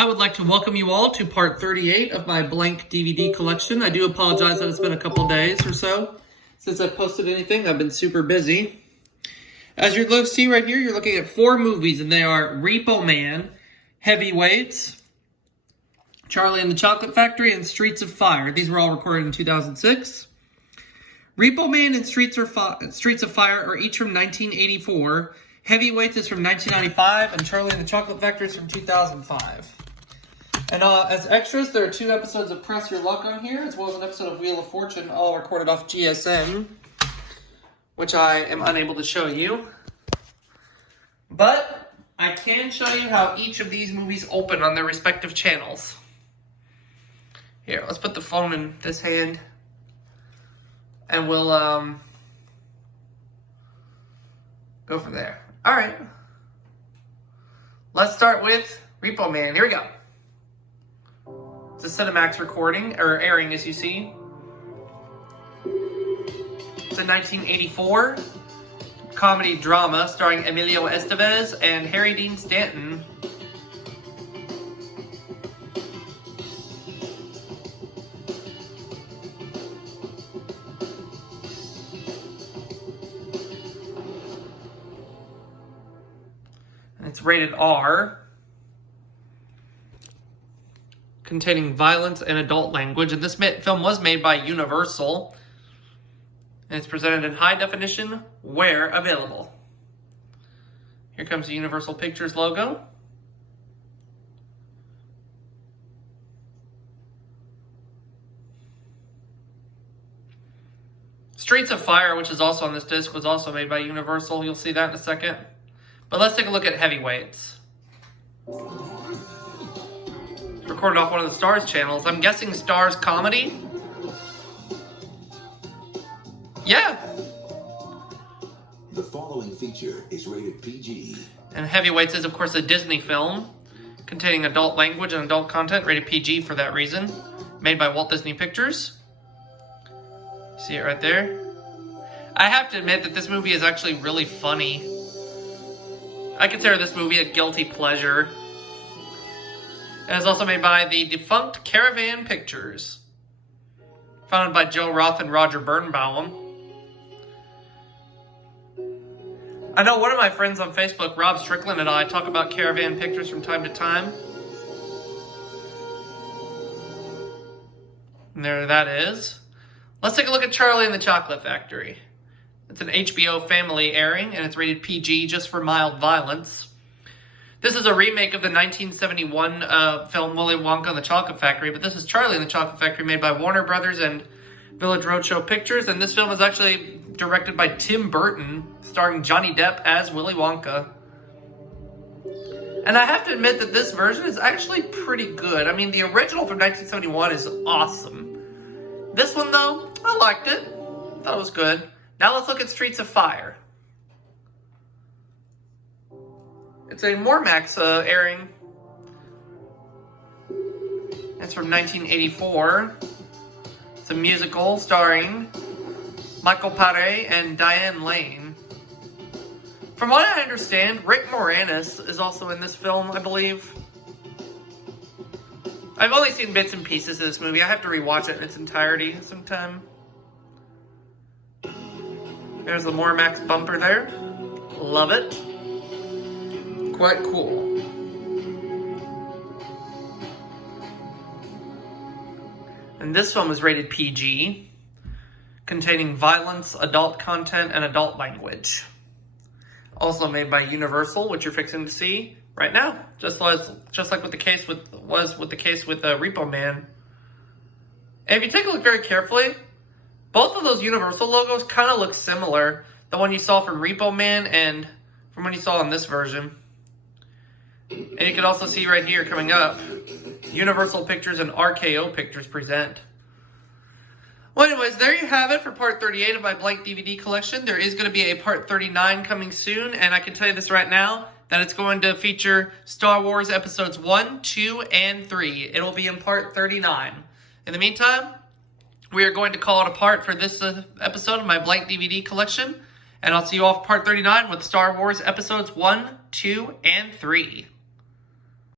I would like to welcome you all to part 38 of my blank DVD collection. I do apologize that it's been a couple days or so since I've posted anything. I've been super busy. As you see right here, you're looking at 4 movies, and they are Repo Man, Heavyweights, Charlie and the Chocolate Factory, and Streets of Fire. These were all recorded in 2006. Repo Man and Streets of Fire are each from 1984. Heavyweights is from 1995, and Charlie and the Chocolate Factory is from 2005. And as extras, there are 2 episodes of Press Your Luck on here, as well as an episode of Wheel of Fortune, all recorded off GSM, which I am unable to show you. But I can show you how each of these movies open on their respective channels. Here, let's put the phone in this hand, and we'll go from there. All right. Let's start with Repo Man. Here we go. It's a Cinemax recording, or airing as you see. It's a 1984 comedy drama starring Emilio Estevez and Harry Dean Stanton. And it's rated R, containing violence and adult language. And this film was made by Universal. And it's presented in high definition where available. Here comes the Universal Pictures logo. Streets of Fire, which is also on this disc, was also made by Universal. You'll see that in a second. But let's take a look at Heavyweights. Recorded off one of the Stars channels. I'm guessing Stars Comedy? Yeah. The following feature is rated PG. And Heavyweights is, of course, a Disney film containing adult language and adult content, rated PG for that reason. Made by Walt Disney Pictures. See it right there? I have to admit that this movie is actually really funny. I consider this movie a guilty pleasure. And it's also made by the defunct Caravan Pictures, founded by Joe Roth and Roger Birnbaum. I know one of my friends on Facebook, Rob Strickland, and I talk about Caravan Pictures from time to time. And there that is. Let's take a look at Charlie and the Chocolate Factory. It's an HBO family airing, and it's rated PG just for mild violence. This is a remake of the 1971 film Willy Wonka and the Chocolate Factory, but this is Charlie and the Chocolate Factory, made by Warner Brothers and Village Roadshow Pictures, and this film is actually directed by Tim Burton, starring Johnny Depp as Willy Wonka. And I have to admit that this version is actually pretty good. I mean, the original from 1971 is awesome. This one, though, I liked it. Thought it was good. Now let's look at Streets of Fire. It's a Mormax airing. It's from 1984. It's a musical starring Michael Paré and Diane Lane. From what I understand, Rick Moranis is also in this film, I believe. I've only seen bits and pieces of this movie. I have to rewatch it in its entirety sometime. There's the Mormax bumper there. Love it. Quite cool. And this film is rated PG, containing violence, adult content, and adult language. Also made by Universal, which you're fixing to see right now, just like with the case with Repo Man. And if you take a look very carefully, both of those Universal logos kind of look similar. The one you saw from Repo Man and from one you saw in this version. And you can also see right here coming up, Universal Pictures and RKO Pictures present. Well, anyways, there you have it for part 38 of my blank DVD collection. There is going to be a part 39 coming soon, and I can tell you this right now, that it's going to feature Star Wars Episodes 1, 2, and 3. It will be in part 39. In the meantime, we are going to call it a part for this episode of my blank DVD collection, and I'll see you all for part 39 with Star Wars Episodes 1, 2, and 3.